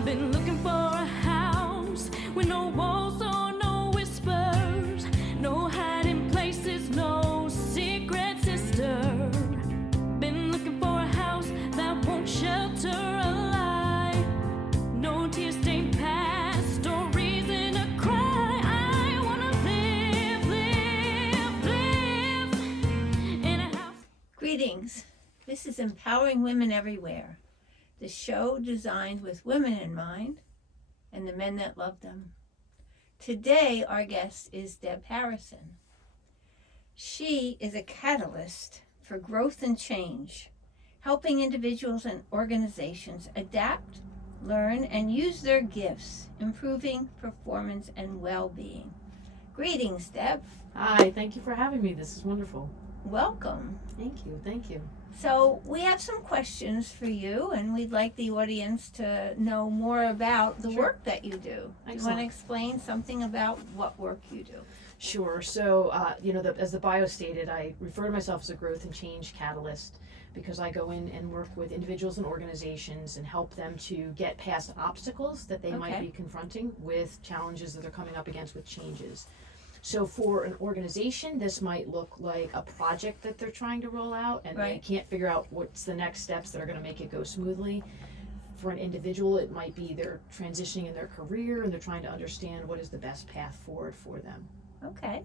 I've been looking for a house with no walls or no whispers, no hiding places, no secret sister. Been looking for a house that won't shelter a lie, no tear-stained past or reason to cry. I wanna live in a house. Greetings. This is Empowering Women Everywhere, the show designed with women in mind and the men that love them. Today, our guest is DebHarrison. She is a catalyst for growth and change, helping individuals and organizations adapt, learn, and use their gifts, improving performance and well-being. Greetings, Deb. Hi, thank you for having me. This is wonderful. Welcome. Thank you, thank you. So we have some questions for you, and we'd like the audience to know more about the work that you do. Do you want Excellent. to explain something about what work you do? Sure. So, as the bio stated, I refer to myself as a growth and change catalyst because I go in and work with individuals and organizations and help them to get past obstacles that they might Okay. be confronting with challenges that they're coming up against with changes. So for an organization, this might look like a project that they're trying to roll out and they Right. can't figure out what's the next steps that are going to make it go smoothly. For an individual, it might be they're transitioning in their career and they're trying to understand what is the best path forward for them. Okay.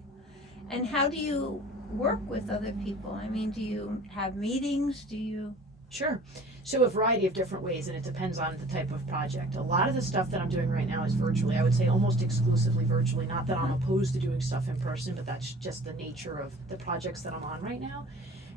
And how do you work with other people? I mean, do you have meetings? Do you? Sure. So a variety of different ways, and it depends on the type of project. A lot of the stuff that I'm doing right now is virtually. I would say almost exclusively virtually. Not that I'm opposed to doing stuff in person, but that's just the nature of the projects that I'm on right now.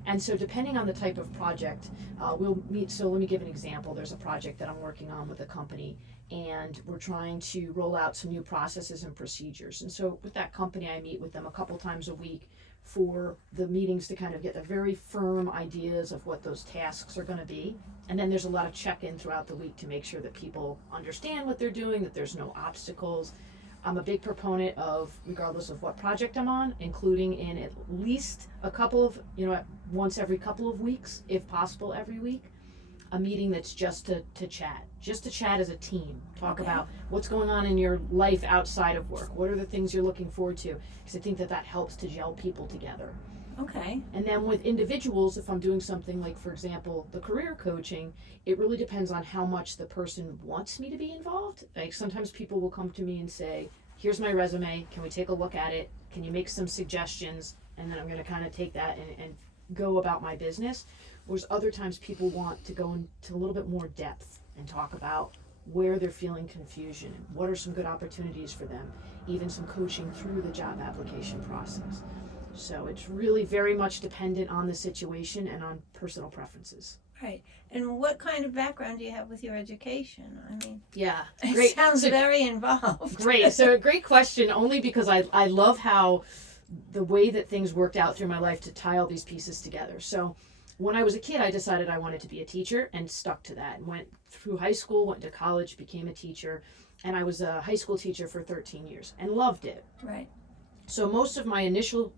And so depending on the type of project, we'll meet. So let me give an example. There's a project that I'm working on with a company, and we're trying to roll out some new processes and procedures. And so with that company, I meet with them a couple times a week for the meetings to kind of get the very firm ideas of what those tasks are going to be. And then there's a lot of check-in throughout the week to make sure that people understand what they're doing, that there's no obstacles. I'm a big proponent of, regardless of what project I'm on, including in at least a couple of, once every couple of weeks, if possible every week, a meeting that's just to chat as a team. Talk Okay. about what's going on in your life outside of work. What are the things you're looking forward to? Because I think that helps to gel people together. Okay. And then with individuals, if I'm doing something like, for example, the career coaching, it really depends on how much the person wants me to be involved. Like sometimes people will come to me and say, here's my resume, can we take a look at it? Can you make some suggestions? And then I'm going to kind of take that and go about my business. Whereas other times people want to go into a little bit more depth and talk about where they're feeling confusion, what are some good opportunities for them, even some coaching through the job application process. So it's really very much dependent on the situation and on personal preferences. Right. And what kind of background do you have with your education? I mean, Yeah, it great. sounds So- very involved. Great. So a great question, only because I love how the way that things worked out through my life to tie all these pieces together. So when I was a kid, I decided I wanted to be a teacher and stuck to that. Went through high school, went to college, became a teacher, and I was a high school teacher for 13 years and loved it. Right. So most of my initial,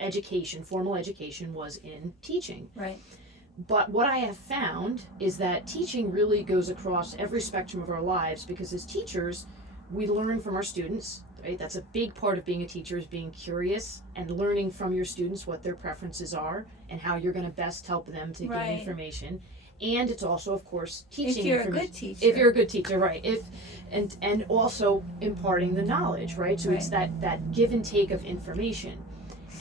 education, formal education was in teaching. Right. But what I have found is that teaching really goes across every spectrum of our lives because as teachers, we learn from our students, right? That's a big part of being a teacher is being curious and learning from your students what their preferences are and how you're going to best help them to Right. gain information. And it's also, of course, teaching If you're a information. good teacher. If you're a good teacher, right. And also imparting the knowledge, right? So it's that give and take of information.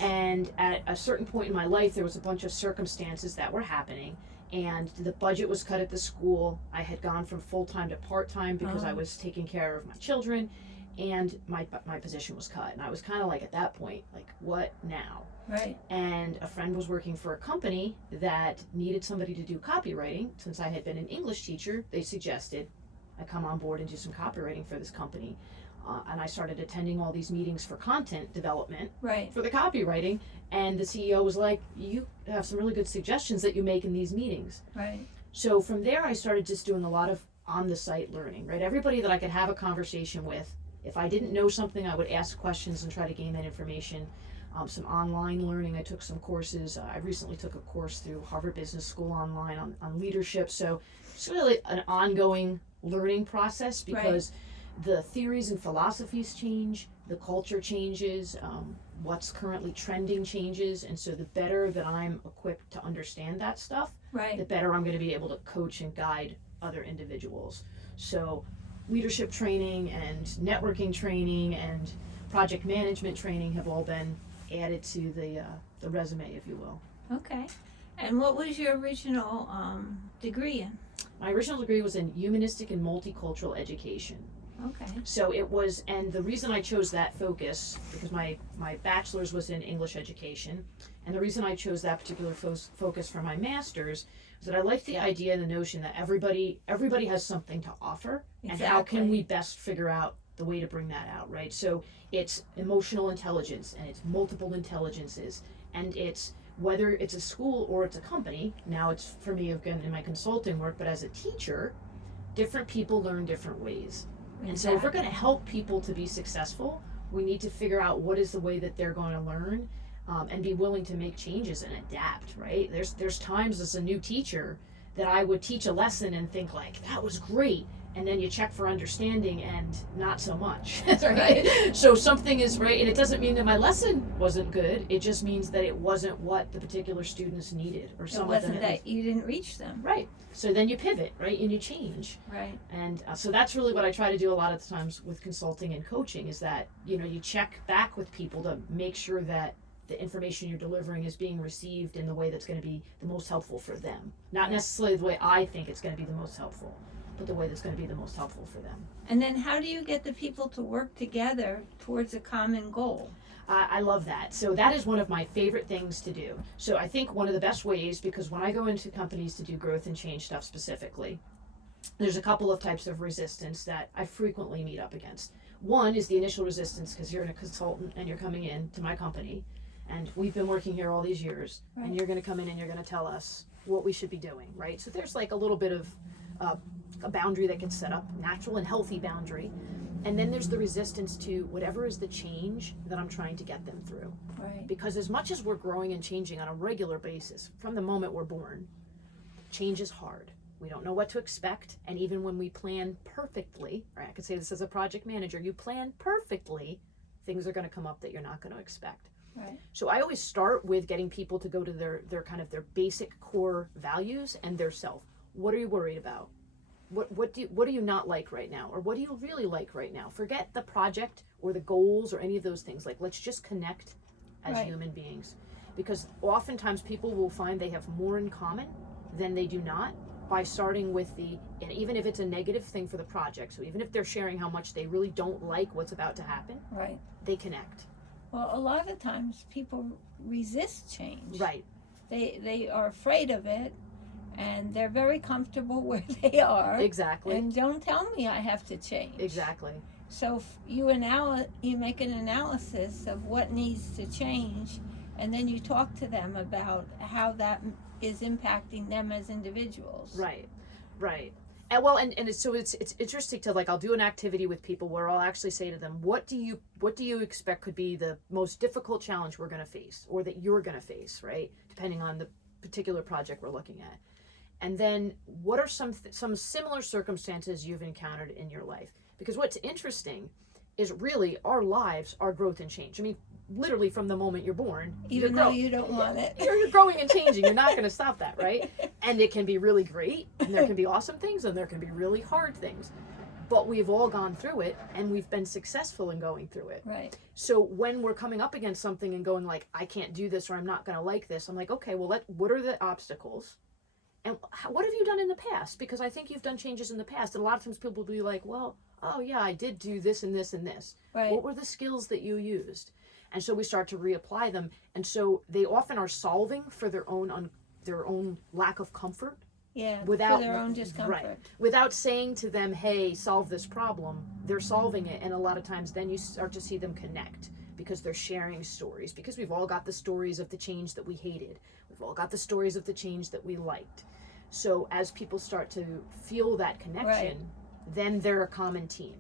And at a certain point in my life, there was a bunch of circumstances that were happening, and the budget was cut at the school. I had gone from full-time to part-time because I was taking care of my children, and my position was cut. And I was kind of like, at that point, like, what now? Right. And a friend was working for a company that needed somebody to do copywriting. Since I had been an English teacher, they suggested I come on board and do some copywriting for this company. And I started attending all these meetings for content development Right. for the copywriting, and the CEO was like, you have some really good suggestions that you make in these meetings. Right. So from there I started just doing a lot of on-the-site learning, right? Everybody that I could have a conversation with, if I didn't know something, I would ask questions and try to gain that information. some online learning. I took some courses. I recently took a course through Harvard Business School online on leadership. So it's really an ongoing learning process because the theories and philosophies change, the culture changes, what's currently trending changes, and so the better that I'm equipped to understand that stuff, the better I'm going to be able to coach and guide other individuals. So leadership training and networking training and project management training have all been added to the resume, if you will. Okay. And what was your original degree in? My original degree was in humanistic and multicultural education. Okay. So it was, and the reason I chose that focus, because my bachelor's was in English education, and the reason I chose that particular focus for my master's is that I liked the idea and the notion that everybody has something to offer, and how can we best figure out the way to bring that out, right? So it's emotional intelligence, and it's multiple intelligences, and it's whether it's a school or it's a company. Now it's for me again in my consulting work, but as a teacher, different people learn different ways. And so if we're going to help people to be successful, we need to figure out what is the way that they're going to learn, and be willing to make changes and adapt, right? There's times as a new teacher that I would teach a lesson and think like, that was great. And then you check for understanding and not so much, right? So something is right, and it doesn't mean that my lesson wasn't good. It just means that it wasn't what the particular students needed, or some it of them. wasn't that you didn't reach them. Right. So then you pivot, right, and you change. Right. And so that's really what I try to do a lot of the times with consulting and coaching, is that, you know, you check back with people to make sure that the information you're delivering is being received in the way that's going to be the most helpful for them. Not necessarily the way I think it's going to be the most helpful, but the way that's going to be the most helpful for them. And then how do you get the people to work together towards a common goal? I love that. So that is one of my favorite things to do. So I think one of the best ways, because when I go into companies to do growth and change stuff specifically, there's a couple of types of resistance that I frequently meet up against. One is the initial resistance, because you're a consultant and you're coming in to my company, and we've been working here all these years, and you're going to come in and you're going to tell us what we should be doing, right? So there's like a little bit of a boundary that gets set up, natural and healthy boundary. And then there's the resistance to whatever is the change that I'm trying to get them through. Right. Because as much as we're growing and changing on a regular basis, from the moment we're born, change is hard. We don't know what to expect. And even when we plan perfectly, right, I could say this as a project manager, you plan perfectly, things are going to come up that you're not going to expect. Right. So I always start with getting people to go to their kind of their basic core values and their self. What are you worried about? What do you not like right now? Or what do you really like right now? Forget the project or the goals or any of those things. Like, let's just connect as human beings. Because oftentimes people will find they have more in common than they do not by starting with and even if it's a negative thing for the project, so even if they're sharing how much they really don't like what's about to happen, they connect. Well, a lot of times people resist change. Right. They are afraid of it, and they're very comfortable where they are. Exactly. And don't tell me I have to change. Exactly. So you make an analysis of what needs to change, and then you talk to them about how that is impacting them as individuals. Right. Right. And well, and so it's interesting to, like, I'll do an activity with people where I'll actually say to them, what do you expect could be the most difficult challenge we're going to face, or that you're going to face, right? Depending on the particular project we're looking at. And then what are some similar circumstances you've encountered in your life? Because what's interesting is really our lives are growth and change. I mean, literally from the moment you're born, even though you don't want it. You're growing and changing. You're not going to stop that, right? And it can be really great, and there can be awesome things, and there can be really hard things. But we've all gone through it, and we've been successful in going through it. Right. So when we're coming up against something and going like, I can't do this, or I'm not going to like this, I'm like, okay, well, what are the obstacles? And what have you done in the past? Because I think you've done changes in the past. And a lot of times people will be like, well, oh yeah, I did do this and this and this. Right. What were the skills that you used? And so we start to reapply them. And so they often are solving for their own lack of comfort. Yeah, without for their own discomfort. Right. Without saying to them, hey, solve this problem. They're solving it. And a lot of times then you start to see them connect, because they're sharing stories. Because we've all got the stories of the change that we hated. We've all got the stories of the change that we liked. So as people start to feel that connection, then they're a common team.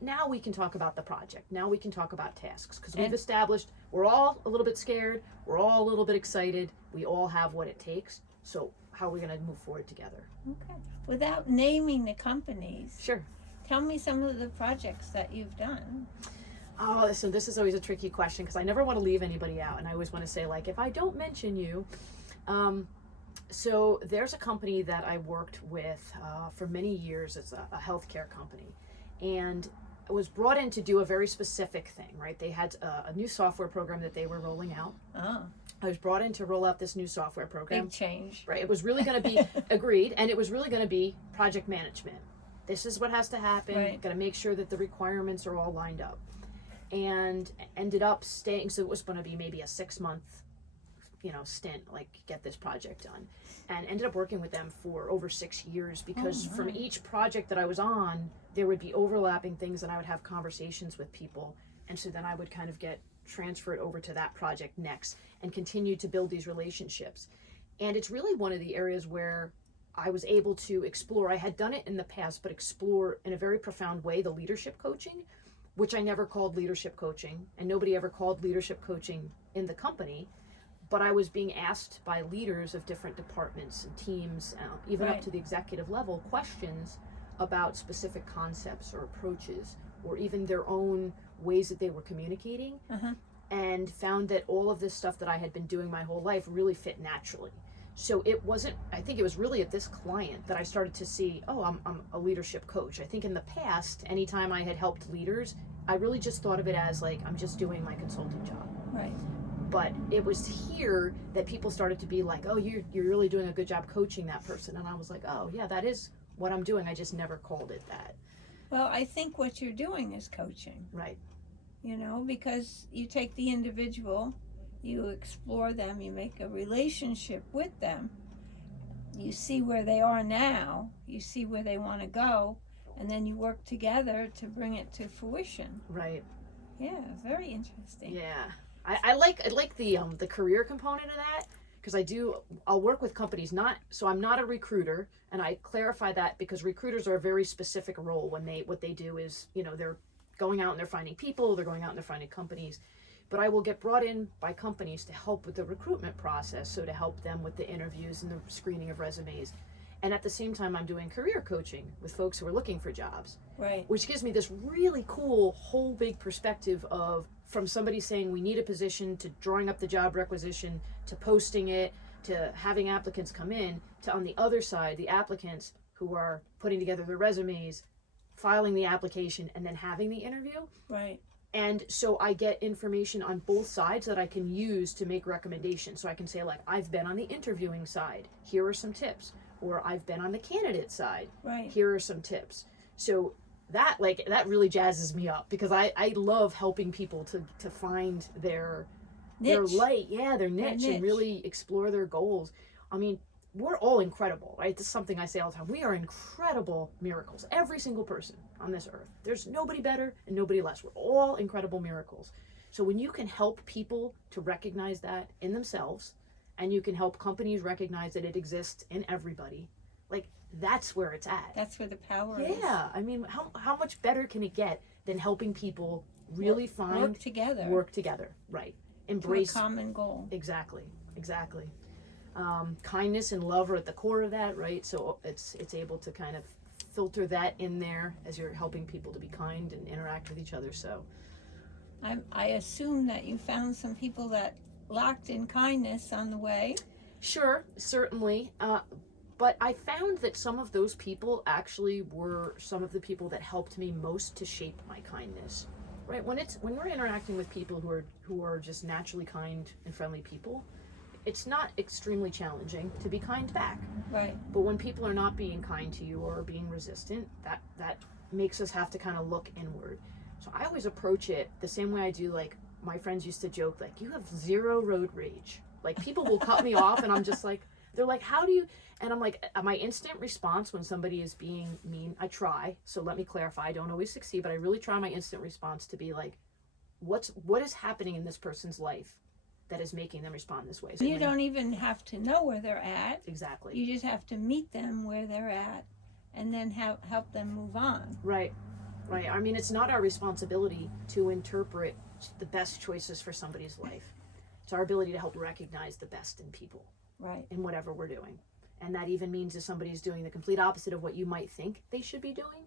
Now we can talk about the project. Now we can talk about tasks, because we've established we're all a little bit scared, we're all a little bit excited, we all have what it takes. So how are we going to move forward together? Okay. Without naming the companies, Sure. tell me some of the projects that you've done. Oh, so this is always a tricky question because I never want to leave anybody out, and I always want to say, like, if I don't mention you, so there's a company that I worked with for many years. It's a healthcare company, and I was brought in to do a very specific thing, right? They had a new software program that they were rolling out. Oh, I was brought in to roll out this new software program. big change. Right, it was really going to be agreed, and it was really going to be project management. This is what has to happen. Right. Got to make sure that the requirements are all lined up. And ended up staying, so it was going to be maybe a 6-month, stint, like get this project done. And ended up working with them for over 6 years because from each project that I was on, there would be overlapping things and I would have conversations with people. And so then I would kind of get transferred over to that project next and continue to build these relationships. And it's really one of the areas where I was able to explore. I had done it in the past, but explore in a very profound way the leadership coaching, which I never called leadership coaching, and nobody ever called leadership coaching in the company. But I was being asked by leaders of different departments and teams, even up to the executive level, questions about specific concepts or approaches, or even their own ways that they were communicating, and found that all of this stuff that I had been doing my whole life really fit naturally. So it wasn't, I think it was really at this client that I started to see, oh, I'm a leadership coach. I think in the past, anytime I had helped leaders, I really just thought of it as like, I'm just doing my consulting job. Right. But it was here that people started to be like, oh, you're really doing a good job coaching that person. And I was like, oh yeah, that is what I'm doing. I just never called it that. Well, I think what you're doing is coaching. Right. Because you take the individual, you explore them, you make a relationship with them, you see where they are now, you see where they want to go, and then you work together to bring it to fruition. Right. Yeah, very interesting. Yeah. I like the career component of that, because I'll work with companies, so I'm not a recruiter, and I clarify that because recruiters are a very specific role. What they do is, they're going out and they're finding people, they're going out and they're finding companies. But I will get brought in by companies to help with the recruitment process, so to help them with the interviews and the screening of resumes. And at the same time, I'm doing career coaching with folks who are looking for jobs. Right. Which gives me this really cool whole big perspective of, from somebody saying we need a position, to drawing up the job requisition, to posting it, to having applicants come in, to on the other side, the applicants who are putting together their resumes, filing the application, and then having the interview. Right. And so I get information on both sides that I can use to make recommendations. So I can say, like, I've been on the interviewing side, here are some tips. Or I've been on the candidate side, Right. here are some tips. So that really jazzes me up, because I love helping people to find their light, their niche, and really explore their goals. I mean, we're all incredible, right? This is something I say all the time. We are incredible miracles. Every single person on this earth. There's nobody better and nobody less. We're all incredible miracles. So when you can help people to recognize that in themselves, and you can help companies recognize that it exists in everybody, like, that's where it's at. That's where the power is. Yeah, I mean, how much better can it get than helping people really work together, right? Embrace to a common goal. Exactly. Kindness and love are at the core of that, right? So it's able to kind of filter that in there as you're helping people to be kind and interact with each other. So I assume that you found some people that lacked in kindness on the way. Sure, certainly. But I found that some of those people actually were some of the people that helped me most to shape my kindness. Right? When we're interacting with people who are just naturally kind and friendly people, it's not extremely challenging to be kind back. Right. But when people are not being kind to you or are being resistant, that makes us have to kind of look inward. So I always approach it the same way I do, like, my friends used to joke, like, you have zero road rage. Like, people will cut me off and I'm just like, they're like, how do you, and I'm like, my instant response when somebody is being mean, I try, so let me clarify, I don't always succeed, but I really try my instant response to be like, what is happening in this person's life that is making them respond this way? So You don't even have to know where they're at. Exactly. You just have to meet them where they're at and then help them move on. Right. Right. I mean, it's not our responsibility to interpret the best choices for somebody's life. It's our ability to help recognize the best in people. Right. In whatever we're doing. And that even means if somebody's doing the complete opposite of what you might think they should be doing,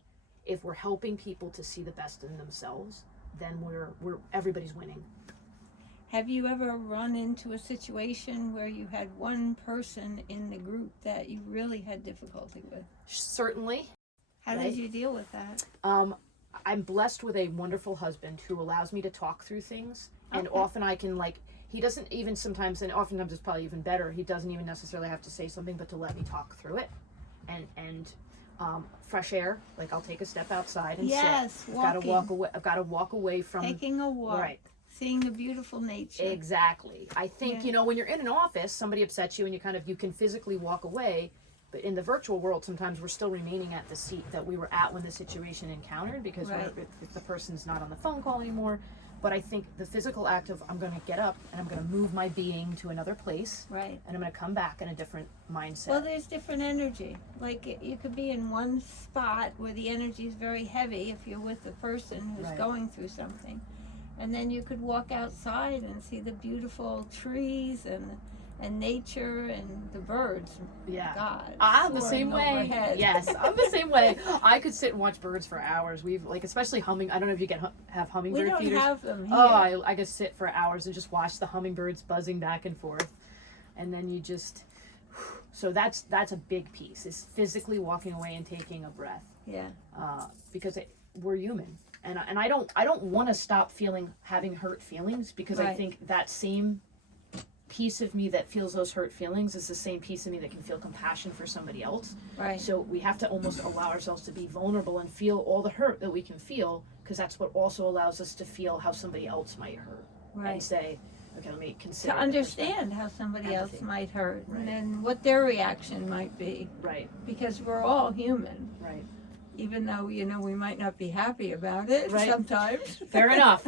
if we're helping people to see the best in themselves, then we're everybody's winning. Have you ever run into a situation where you had one person in the group that you really had difficulty with? Certainly. How did you deal with that? I'm blessed with a wonderful husband who allows me to talk through things, and Okay. often I can he doesn't even sometimes, and oftentimes it's probably even better, he doesn't even necessarily have to say something, but to let me talk through it. And fresh air, like I'll take a step outside and Yes, sit. I've got to walk away from taking a walk, right. Seeing the beautiful nature. Exactly. I think, when you're in an office, somebody upsets you and you can physically walk away, but in the virtual world, sometimes we're still remaining at the seat that we were at when the situation encountered, because Right. if the person's not on the phone call anymore. But I think the physical act of I'm going to get up and I'm going to move my being to another place, Right. and I'm going to come back in a different mindset. Well, there's different energy. Like you could be in one spot where the energy is very heavy if you're with a person who's Right. going through something. And then you could walk outside and see the beautiful trees and nature and the birds. Yeah. God. I'm the soaring same way. overhead. Yes, I'm the same way. I could sit and watch birds for hours. We've especially humming. I don't know if you have We hummingbird don't feeders. have them here. Oh, I could sit for hours and just watch the hummingbirds buzzing back and forth, and then you just. So that's a big piece, is physically walking away and taking a breath. Yeah. Because we're human, and I don't want to stop having hurt feelings, because I Right. think that same piece of me that feels those hurt feelings is the same piece of me that can feel compassion for somebody else. Right. So we have to almost allow ourselves to be vulnerable and feel all the hurt that we can feel, because that's what also allows us to feel how somebody else might hurt. Right. And say, okay, let me consider To understand how somebody else Empathy. might hurt, Right. and then what their reaction might be, Right, because we're all human, right. even though we might not be happy about it Right. sometimes. Fair enough.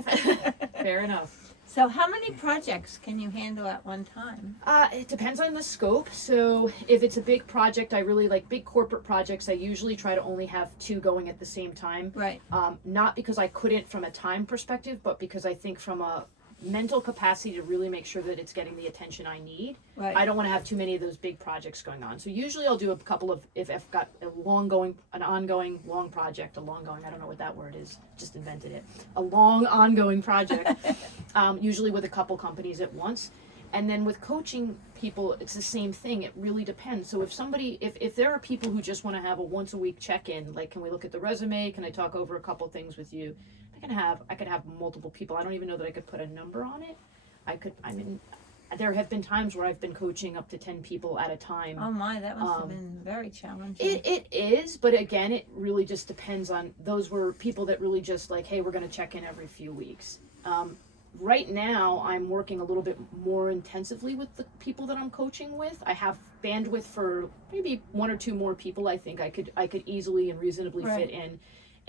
Fair enough. So how many projects can you handle at one time? It depends on the scope. So if it's a big project, I really like big corporate projects. I usually try to only have 2 going at the same time. Right. Not because I couldn't from a time perspective, but because I think from a mental capacity to really make sure that it's getting the attention I need. Right. I don't want to have too many of those big projects going on. So usually I'll do a couple of, if I've got an ongoing long project, I don't know what that word is, just invented it. A long ongoing project, usually with a couple companies at once. And then with coaching people, it's the same thing. It really depends. So if there are people who just want to have a once a week check-in, like, can we look at the resume? Can I talk over a couple things with you? I could have multiple people. I don't even know that I could put a number on it. There have been times where I've been coaching up to 10 people at a time. Oh my, that must have been very challenging. It is, but again, it really just depends on, those were people that really just like, hey, we're going to check in every few weeks. Right now, I'm working a little bit more intensively with the people that I'm coaching with. I have bandwidth for maybe 1 or 2 more people. I think I could easily and reasonably Right. fit in.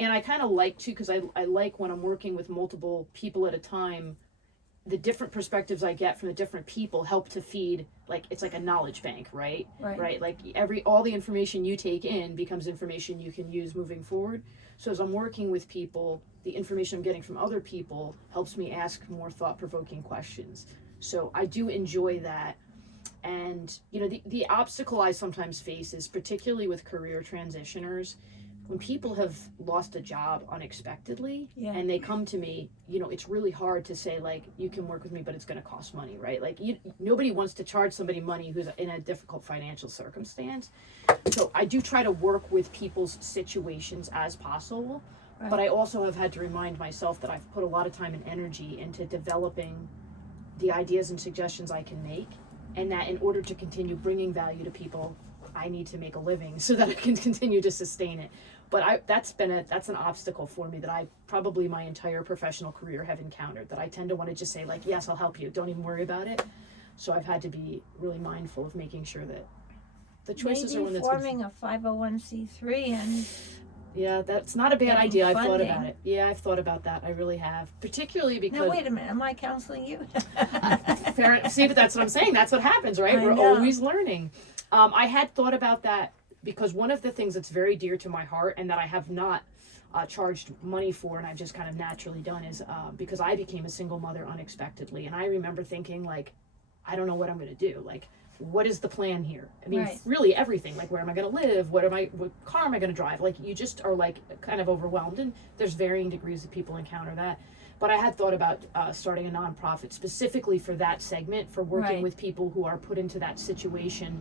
And I kind of like to, because I like when I'm working with multiple people at a time, the different perspectives I get from the different people help to feed, it's like a knowledge bank, right? Right. Like all the information you take in becomes information you can use moving forward. So as I'm working with people, the information I'm getting from other people helps me ask more thought-provoking questions. So I do enjoy that. And, the obstacle I sometimes face is, particularly with career transitioners, when people have lost a job unexpectedly, Yeah. and they come to me, it's really hard to say, you can work with me, but it's going to cost money, right? Nobody wants to charge somebody money who's in a difficult financial circumstance. So I do try to work with people's situations as possible, Right. but I also have had to remind myself that I've put a lot of time and energy into developing the ideas and suggestions I can make, and that in order to continue bringing value to people, I need to make a living so that I can continue to sustain it. But that's an obstacle for me that I probably my entire professional career have encountered, that I tend to want to just say, yes, I'll help you, don't even worry about it. So I've had to be really mindful of making sure that the choices are one Maybe that's forming a 501c3 and yeah, that's not a bad getting idea. I've thought funding. about it. Yeah, I've thought about that. I really have, particularly because now wait a minute, am I counseling you? See, but that's what I'm saying. That's what happens, right? I We're know. always learning. I had thought about that because one of the things that's very dear to my heart and that I have not charged money for, and I've just kind of naturally done, is because I became a single mother unexpectedly, and I remember thinking, like, I don't know what I'm going to do. Like, what is the plan here? I mean, Right. really everything. Like, where am I going to live? What car am I going to drive? Like, you just are like kind of overwhelmed, and there's varying degrees that people encounter that. But I had thought about starting a nonprofit specifically for that segment, for working Right. with people who are put into that situation,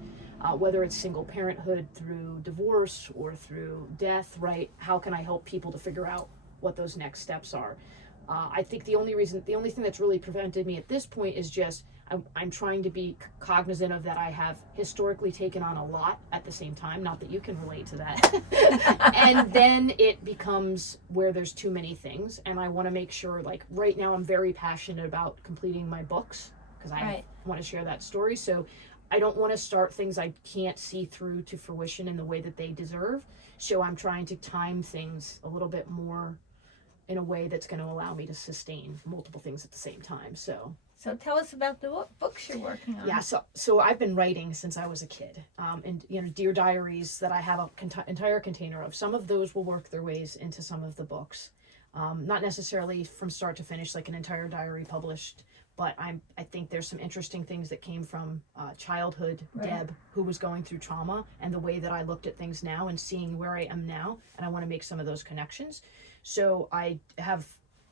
whether it's single parenthood through divorce or through death, right? How can I help people to figure out what those next steps are? I think the only thing that's really prevented me at this point is just I'm trying to be cognizant of that I have historically taken on a lot at the same time, not that you can relate to that. And then it becomes where there's too many things, and I want to make sure, like right now I'm very passionate about completing my books because I Right. want to share that story. So I don't want to start things I can't see through to fruition in the way that they deserve. So I'm trying to time things a little bit more in a way that's going to allow me to sustain multiple things at the same time. So tell us about the books you're working on. yeah, so I've been writing since I was a kid, and Dear Diaries that I have a entire container of. Some of those will work their ways into some of the books, not necessarily from start to finish, like an entire diary published. But I think there's some interesting things that came from childhood Right. Deb, who was going through trauma, and the way that I looked at things now and seeing where I am now, and I want to make some of those connections. So I have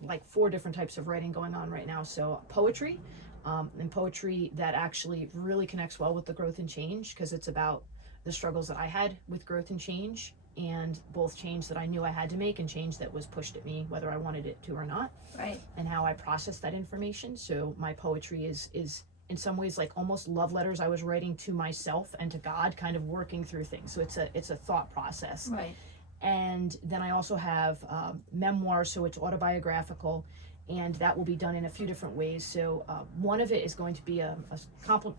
like 4 different types of writing going on right now. So poetry, and poetry that actually really connects well with the growth and change, because it's about the struggles that I had with growth and change, and both change that I knew I had to make and change that was pushed at me whether I wanted it to or not, Right. and how I process that information. So my poetry is in some ways like almost love letters I was writing to myself and to God, kind of working through things. So it's a thought process. Right. And then I also have memoirs, so it's autobiographical, and that will be done in a few different ways. So one of it is going to be a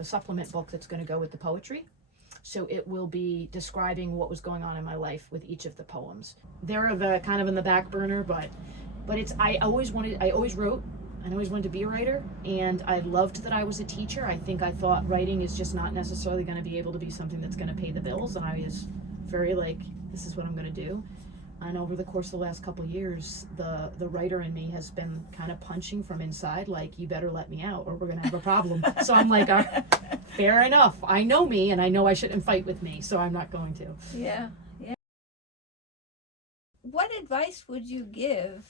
supplement book that's going to go with the poetry. So it will be describing what was going on in my life with each of the poems. They're the kind of in the back burner, but it's I always wrote. I always wanted to be a writer, and I loved that I was a teacher. I thought writing is just not necessarily going to be able to be something that's going to pay the bills, and I was very like, this is what I'm going to do. And over the course of the last couple of years, the writer in me has been kind of punching from inside, like, you better let me out or we're going to have a problem. So I'm like, fair enough. I know me, and I know I shouldn't fight with me, so I'm not going to. Yeah. Yeah. What advice would you give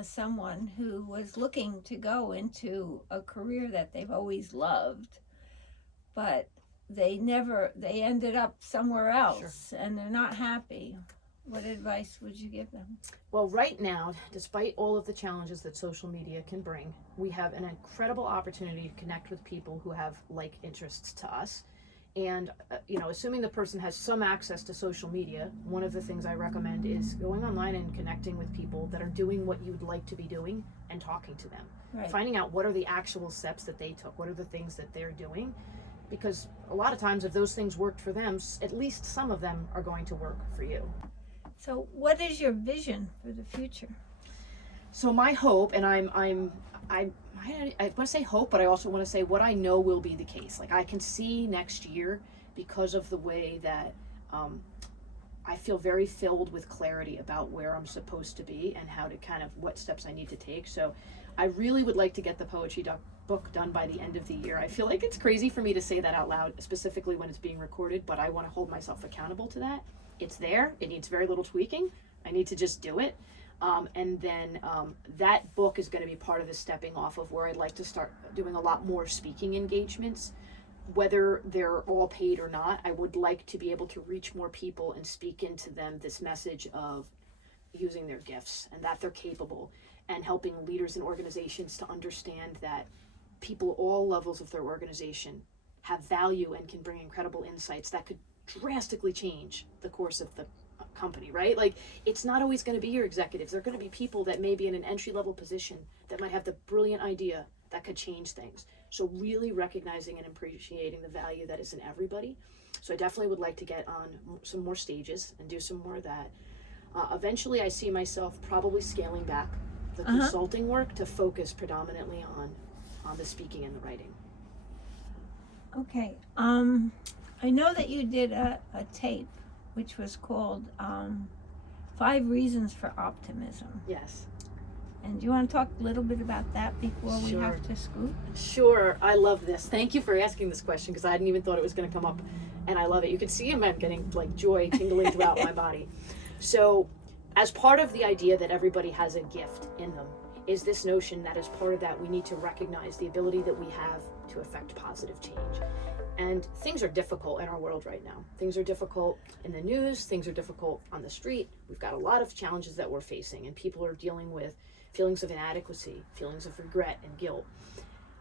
someone who was looking to go into a career that they've always loved, but they ended up somewhere else and they're not happy? What advice would you give them? Well, right now, despite all of the challenges that social media can bring, we have an incredible opportunity to connect with people who have like interests to us. And, assuming the person has some access to social media, one of the things I recommend is going online and connecting with people that are doing what you'd like to be doing and talking to them. Right. Finding out what are the actual steps that they took, what are the things that they're doing. Because a lot of times if those things worked for them, at least some of them are going to work for you. So what is your vision for the future? So my hope, and I want to say hope, but I also want to say what I know will be the case. Like, I can see next year, because of the way that I feel very filled with clarity about where I'm supposed to be and how to what steps I need to take. So I really would like to get the poetry book done by the end of the year. I feel like it's crazy for me to say that out loud, specifically when it's being recorded, but I want to hold myself accountable to that. It's there. It needs very little tweaking. I need to just do it. And then that book is going to be part of the stepping off of where I'd like to start doing a lot more speaking engagements, whether they're all paid or not. I would like to be able to reach more people and speak into them this message of using their gifts and that they're capable, and helping leaders and organizations to understand that people at all levels of their organization have value and can bring incredible insights that could drastically change the course of the company, right? Like, it's not always going to be your executives. They're going to be people that may be in an entry-level position that might have the brilliant idea that could change things. So really recognizing and appreciating the value that is in everybody. So I definitely would like to get on some more stages and do some more of that. Eventually, I see myself probably scaling back the consulting work to focus predominantly on the speaking and the writing. Okay. I know that you did a tape which was called 5 Reasons for Optimism. Yes. And do you want to talk a little bit about that before we Sure. have to scoot? Sure, I love this. Thank you for asking this question because I hadn't even thought it was going to come up, and I love it. You can see I'm getting like joy tingling throughout my body. So, as part of the idea that everybody has a gift in them, is this notion that as part of that we need to recognize the ability that we have to affect positive change. And things are difficult in our world right now. Things are difficult in the news, things are difficult on the street. We've got a lot of challenges that we're facing, and people are dealing with feelings of inadequacy, feelings of regret and guilt.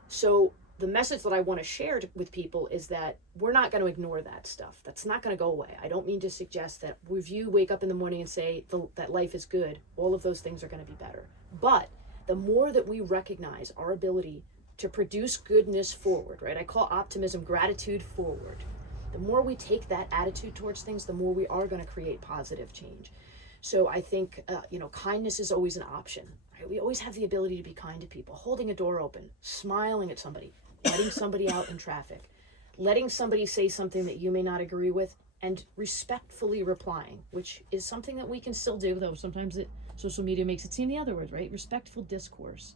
So the message that I want to share with people is that we're not going to ignore that stuff. That's not going to go away. I don't mean to suggest that if you wake up in the morning and say that life is good, all of those things are going to be better. But the more that we recognize our ability to produce goodness forward, right? I call optimism gratitude forward. The more we take that attitude towards things, the more we are going to create positive change. So I think, kindness is always an option. Right? We always have the ability to be kind to people, holding a door open, smiling at somebody, letting somebody out in traffic, letting somebody say something that you may not agree with, and respectfully replying, which is something that we can still do, though sometimes social media makes it seem the other way, right? Respectful discourse.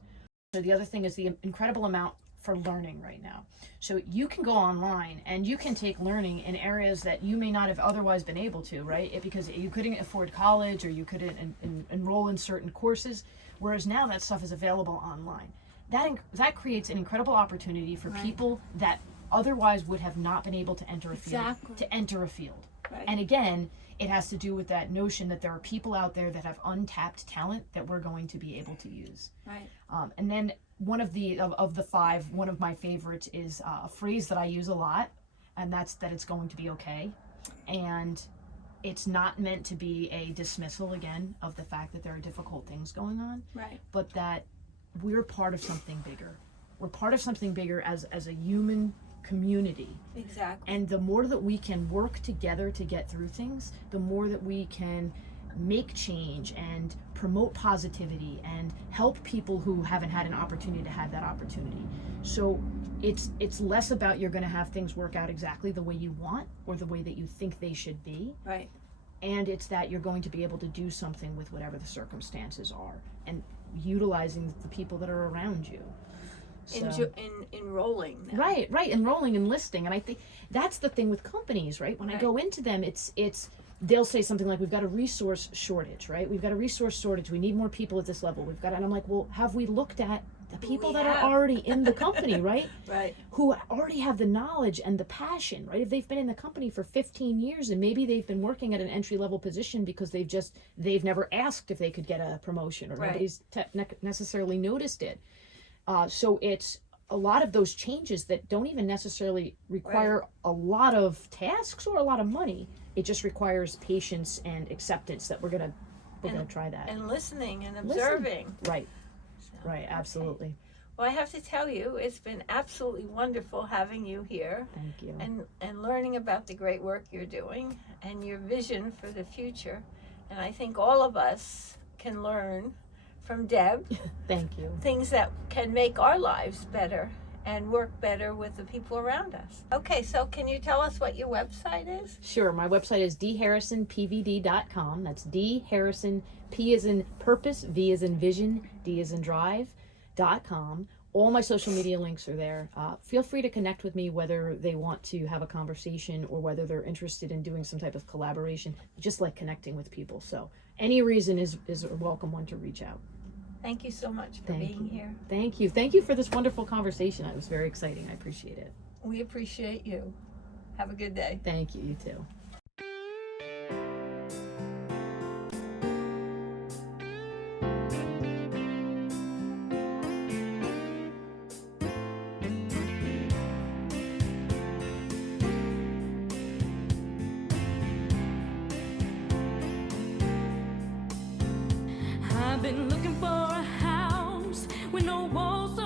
So the other thing is the incredible amount for learning right now. So you can go online and you can take learning in areas that you may not have otherwise been able to, right? Because you couldn't afford college or you couldn't enroll in certain courses, whereas now that stuff is available online. That creates an incredible opportunity for people that otherwise would have not been able to enter a field. Right. And again, it has to do with that notion that there are people out there that have untapped talent that we're going to be able to use. Right. And then one of the 5, one of my favorites is a phrase that I use a lot, and that's that it's going to be okay. And it's not meant to be a dismissal again of the fact that there are difficult things going on, Right. but that we're part of something bigger. We're part of something bigger as a human community. Exactly. And the more that we can work together to get through things, the more that we can make change and promote positivity and help people who haven't had an opportunity to have that opportunity. So it's less about you're going to have things work out exactly the way you want or the way that you think they should be. Right. And it's that you're going to be able to do something with whatever the circumstances are and utilizing the people that are around you. So, Enrolling them. Right, enrolling, enlisting. And I think that's the thing with companies, right? When I go into them, it's they'll say something like, we've got a resource shortage, right? We've got a resource shortage. We need more people at this level. And I'm like, well, have we looked at the people that are already in the company, right? Right. Who already have the knowledge and the passion, right? If they've been in the company for 15 years and maybe they've been working at an entry-level position because they've never asked if they could get a promotion or nobody's necessarily noticed it. So it's a lot of those changes that don't even necessarily require a lot of tasks or a lot of money. It just requires patience and acceptance that we're gonna try that. And listening and observing. Right. So, Right, absolutely. Well, I have to tell you, it's been absolutely wonderful having you here Thank you. and learning about the great work you're doing and your vision for the future. And I think all of us can learn from Deb Thank you. things that can make our lives better and work better with the people around us. Okay, so can you tell us what your website is? Sure. My website is DebHarrisonPVD.com. That's DebHarrison, P as in purpose, V as in vision, D as in drive.com. All my social media links are there. Feel free to connect with me whether they want to have a conversation or whether they're interested in doing some type of collaboration. Just like connecting with people. So any reason is a welcome one to reach out. Thank you so much for being here. Thank you. Thank you for this wonderful conversation. It was very exciting. I appreciate it. We appreciate you. Have a good day. Thank you. You too. I've been looking for a house with no walls.